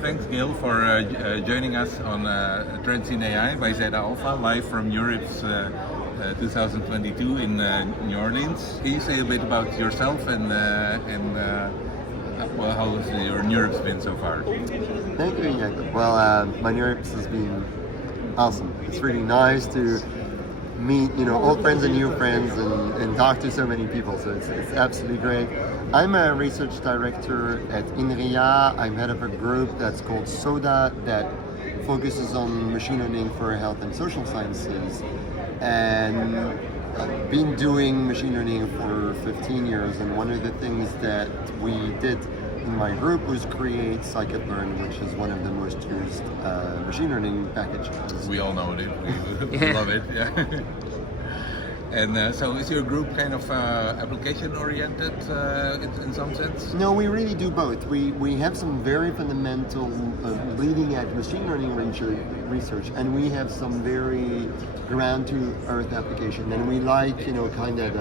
thanks Gaël for joining us on Trends in AI by Zeta Alpha, live from NeurIPS 2022 in New Orleans. Can you say a bit about yourself and well, how has your NeurIPS been so far? Thank you, Jacob. Well, my NeurIPS has been awesome. It's really nice to meet, old friends and new friends and talk to so many people. So it's absolutely great. I'm a research director at INRIA. I'm head of a group that's called SODA that focuses on machine learning for health and social sciences. And I've been doing machine learning for 15 years. And one of the things that we did in my group was create scikit-learn, which is one of the most used machine learning packages. We all know it. We love it. Yeah. And so is your group kind of application-oriented in some sense? No, we really do both. We have some very fundamental leading-edge machine learning research, and we have some very ground-to-earth application. And we like, kind of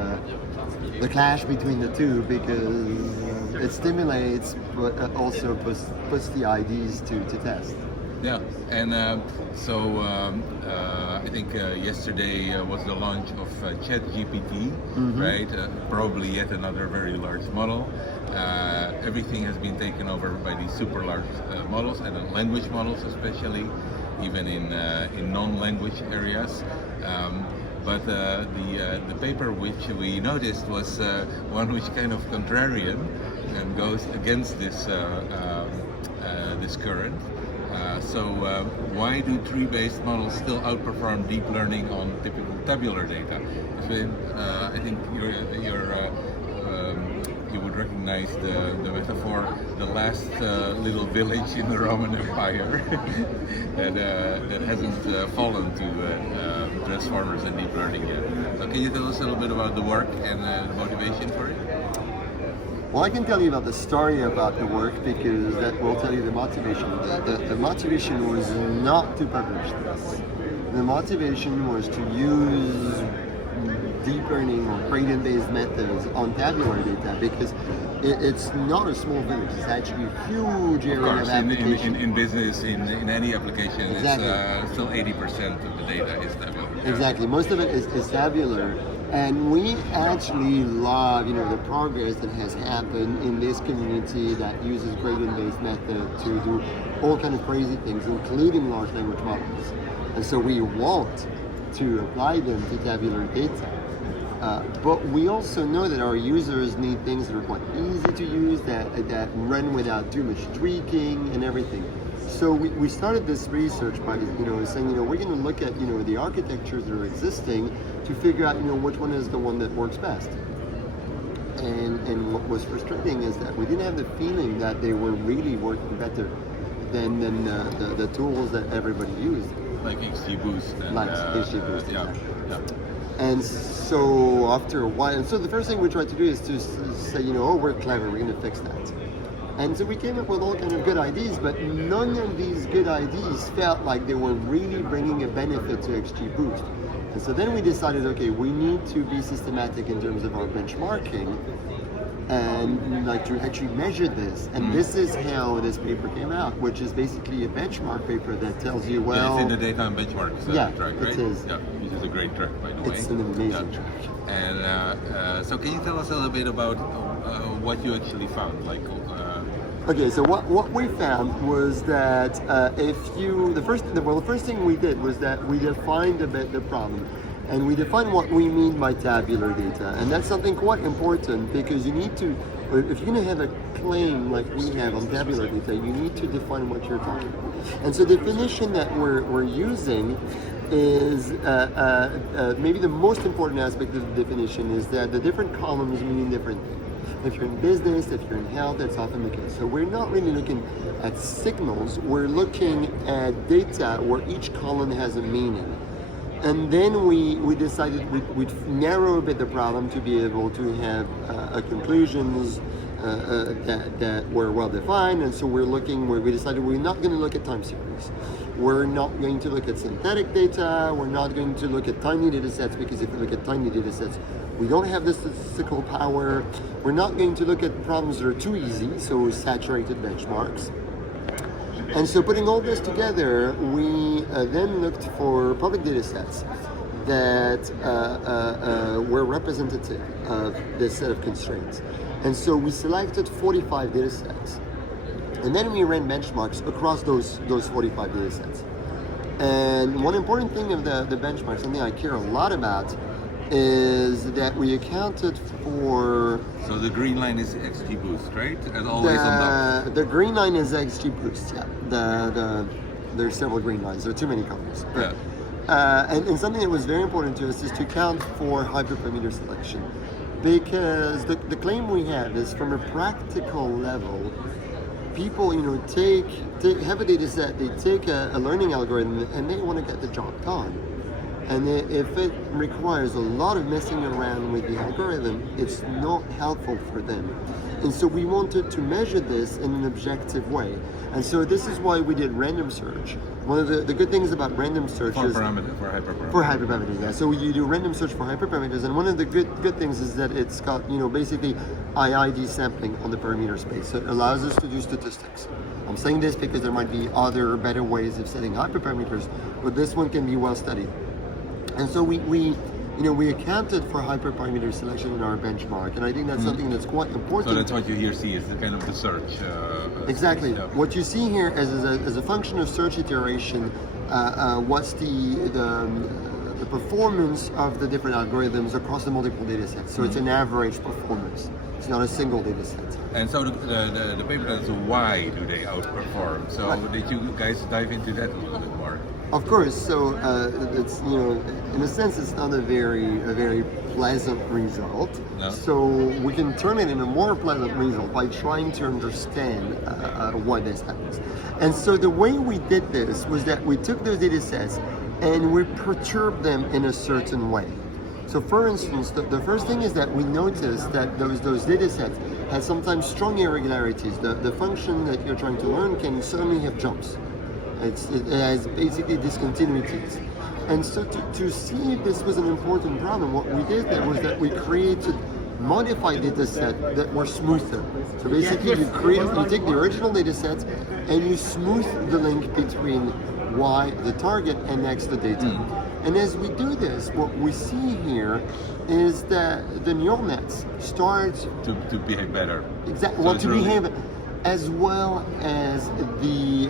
the clash between the two because it stimulates, but also puts the IDs to test. Yeah, and so I think yesterday was the launch of ChatGPT, right? Probably yet another very large model. Everything has been taken over by these super large models, and language models especially, even in non-language areas. But the paper which we noticed was one which kind of contrarian and goes against this this current. So why do tree-based models still outperform deep learning on typical tabular data? I think you would recognize the metaphor, the last little village in the Roman Empire that hasn't fallen to transformers and deep learning yet. So can you tell us a little bit about the work and the motivation for it? Well, I can tell you about the story about the work because that will tell you the motivation. The motivation was not to publish this. The motivation was to use deep learning or gradient-based methods on tabular data because it's not a small village. It's actually a huge area of application. In business, in any application, exactly. It's still 80% of the data is tabular. Exactly. Most of it is tabular. And we actually love, the progress that has happened in this community that uses gradient-based method to do all kind of crazy things, including large language models. And so we want to apply them to tabular data. But we also know that our users need things that are quite easy to use, that run without too much tweaking and everything. So we started this research by saying we're going to look at the architectures that are existing to figure out which one is the one that works best. And what was frustrating is that we didn't have the feeling that they were really working better than the tools that everybody used. Like XGBoost. Like XGBoost, yeah. And so after a while, and so the first thing we tried to do is to say, we're clever, we're going to fix that. And so we came up with all kind of good ideas, but none of these good ideas felt like they were really bringing a benefit to XGBoost. And so then we decided, okay, we need to be systematic in terms of our benchmarking and to actually measure this. And this is how this paper came out, which is basically a benchmark paper that tells you, it's in the data and benchmarks track, right? It is. Yeah, which is a great track, by the way. It's an amazing track. And so can you tell us a little bit about what you actually found? Okay, so what we found was that the first thing we did was that we defined a bit the problem, and we defined what we mean by tabular data, and that's something quite important because you need to, if you're going to have a claim like we have on tabular data, you need to define what you're talking about. And so the definition that we're using is maybe the most important aspect of the definition is that the different columns mean different things. If you're in business, if you're in health, that's often the case. So we're not really looking at signals, we're looking at data where each column has a meaning. And then we decided we'd narrow a bit the problem to be able to have conclusions that were well defined. And so we decided we're not going to look at time series. We're not going to look at synthetic data. We're not going to look at tiny data sets because if we look at tiny data sets, we don't have the statistical power. We're not going to look at problems that are too easy, so saturated benchmarks. And so putting all this together, we then looked for public data sets that were representative of this set of constraints. And so we selected 45 data sets. And then we ran benchmarks across those 45 data sets. And one important thing of the benchmark, something I care a lot about, is that we accounted for... So the green line is XGBoost, right? As always on the green line is XGBoost, yeah. There's several green lines, there are too many colors. But, yeah. And something that was very important to us is to account for hyperparameter selection. Because the claim we have is, from a practical level, people, have a data set, they take a learning algorithm and they want to get the job done. And if it requires a lot of messing around with the algorithm, it's not helpful for them. And so we wanted to measure this in an objective way. And so this is why we did random search. One of the good things about random search is... For hyperparameters. For hyperparameters, yeah. So you do random search for hyperparameters, and one of the good things is that it's got, basically IID sampling on the parameter space. So it allows us to do statistics. I'm saying this because there might be other better ways of setting hyperparameters, but this one can be well studied. And so we accounted for hyperparameter selection in our benchmark, and I think that's something that's quite important. So that's what you here see is the kind of the search. Exactly. Stuff. What you see here is a function of search iteration. What's the performance of the different algorithms across the multiple data sets? So it's an average performance. It's not a single data set. And so the paper is why do they outperform? So did you guys dive into that a little bit more? Of course. So it's in a sense it's not a very pleasant result. No. So we can turn it into a more pleasant result by trying to understand why this happens. And so the way we did this was that we took those data sets and we perturbed them in a certain way. So for instance, the first thing is that we noticed that those data sets had sometimes strong irregularities. The function that you're trying to learn can suddenly have jumps. It has basically discontinuities. And so to see if this was an important problem, what we did there was that we created modified data sets that were smoother. So basically you take the original data sets and you smooth the link between Y, the target, and X, the data. And as we do this, what we see here is that the neural nets start to behave better. Exactly. So to behave as well as the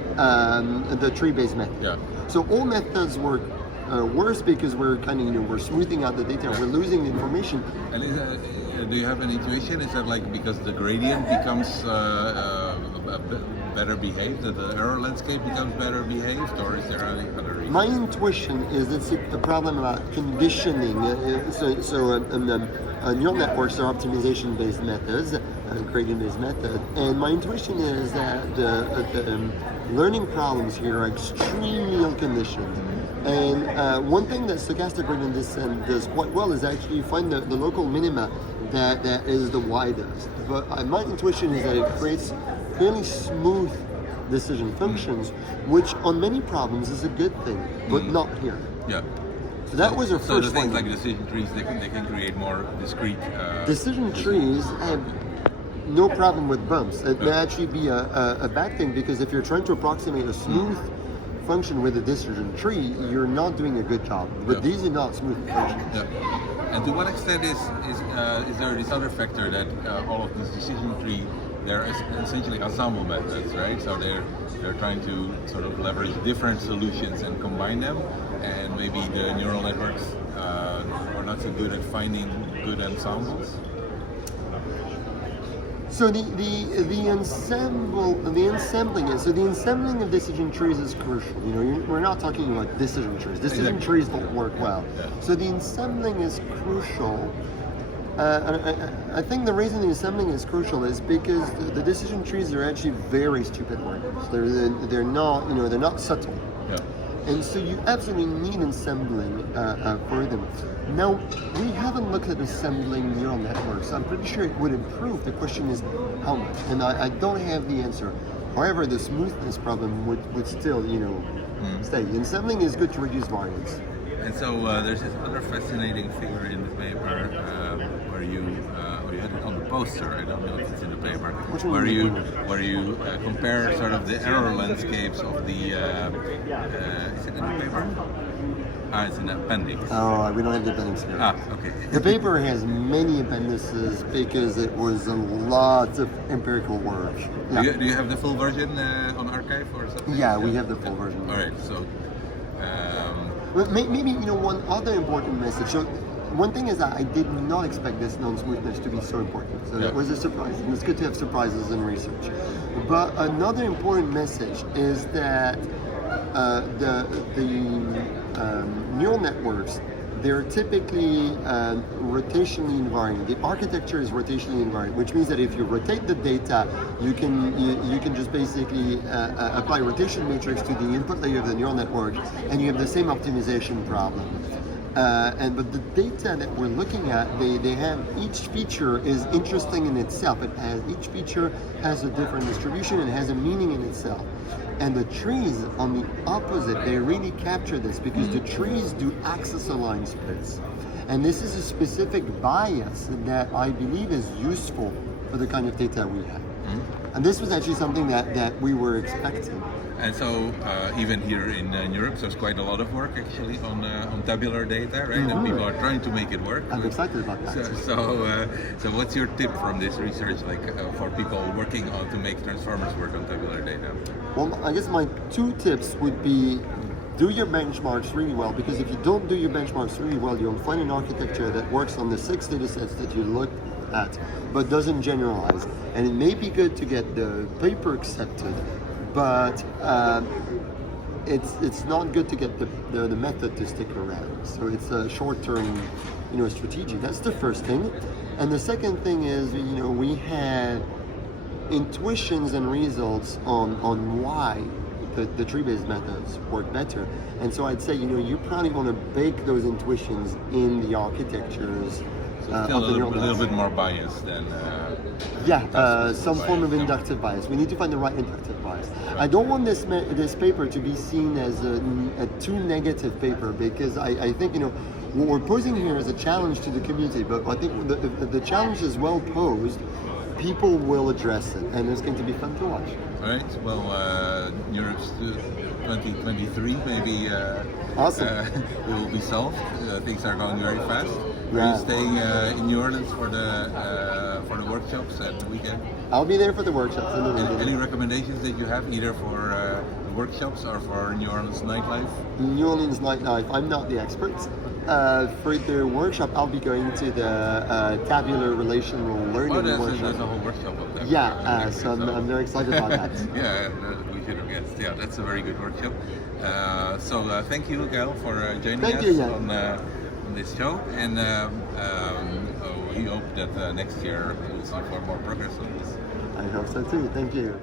tree-based method. Yeah. So all methods work worse because we're we're smoothing out the data, we're losing the information. And do you have an intuition? Is that like because the gradient becomes better behaved, that the error landscape becomes better behaved, or is there any other reason? My intuition is it's a problem about conditioning. Neural networks are optimization-based methods, gradient-based method, and my intuition is that the learning problems here are extremely ill-conditioned. And one thing that stochastic gradient descent does quite well is actually find the local minima that is the widest. But my intuition is that it creates fairly smooth decision functions, which on many problems is a good thing, but not here. Yeah. So that was our So first the things one. like decision trees, they can create more discrete. Decision trees have no problem with bumps. It may actually be a bad thing, because if you're trying to approximate a smooth function with a decision tree, you're not doing a good job. But these are not smooth functions. Yeah. And to what extent is there this other factor that all of these decision tree, they're essentially ensemble methods, right? So they're trying to sort of leverage different solutions and combine them, and maybe the neural networks are not so good at finding good ensembles. So the ensembling of decision trees is crucial. We're not talking about decision trees. Decision trees don't work well. Yeah. So the ensembling is crucial. I think the reason the assembling is crucial is because the decision trees are actually very stupid workers. They're not subtle. Yeah. And so you absolutely need assembling for them. Now, we haven't looked at assembling neural networks. I'm pretty sure it would improve. The question is how much, and I don't have the answer. However, the smoothness problem would still, stay. Assembling is good to reduce variance. And so there's this other fascinating figure in the paper where you had it on the poster. I don't know if it's in the paper. Which one Where is you it? compare sort of the error landscapes of the. Is it in the paper? Ah, it's in the appendix. Oh, we don't have the appendix here. Ah, okay. The paper has many appendices because it was a lot of empirical work. Yeah, Do you have the full version on archive or something? yeah, we have the full version. All right. So. But maybe one other important message. So one thing is that I did not expect this non-smoothness to be so important. So that was a surprise. And it's good to have surprises in research. But another important message is that the neural networks, they're typically rotationally invariant. The architecture is rotationally invariant, which means that if you rotate the data, you can just basically apply rotation matrix to the input layer of the neural network, and you have the same optimization problem. But the data that we're looking at, they have each feature is interesting in itself. Each feature has a different distribution and has a meaning in itself. And the trees, on the opposite, they really capture this because the trees do axis-aligned splits. And this is a specific bias that I believe is useful for the kind of data we have. And this was actually something that we were expecting. And so even here in NeurIPS, there's quite a lot of work actually on tabular data, right? And people are trying to make it work. I'm excited about that. So what's your tip from this research, like for people working on to make transformers work on tabular data? Well, I guess my two tips would be do your benchmarks really well, because if you don't do your benchmarks really well, you'll find an architecture that works on the 6 data sets that you looked at, but doesn't generalize. And it may be good to get the paper accepted, but it's not good to get the method to stick around. So it's a short-term, strategy. That's the first thing. And the second thing is, we had intuitions and results on why the tree-based methods work better. And so I'd say, you probably want to bake those intuitions in the architectures. Still a little bit more bias than. Some form of inductive bias. We need to find the right inductive bias. I don't want this paper to be seen as a too negative paper, because I think what we're posing here is a challenge to the community. But I think if the challenge is well posed, people will address it, and it's going to be fun to watch. All right. Well, NeurIPS 2023 maybe. Awesome. Will be solved. Things are going very fast. Yeah. Are you staying in New Orleans for the workshops at the weekend? I'll be there for the workshops in the weekend. Any recommendations that you have, either for the workshops or for New Orleans nightlife? New Orleans nightlife, I'm not the expert. For the workshop, I'll be going to the tabular relational learning workshop. There's a whole workshop of that. Yeah, so I'm very excited about that. Yeah, we should have guessed. Yeah, that's a very good workshop. So thank you, Gaël, for joining us on this show, and we hope that next year we'll see more progress on this. I hope so too. Thank you.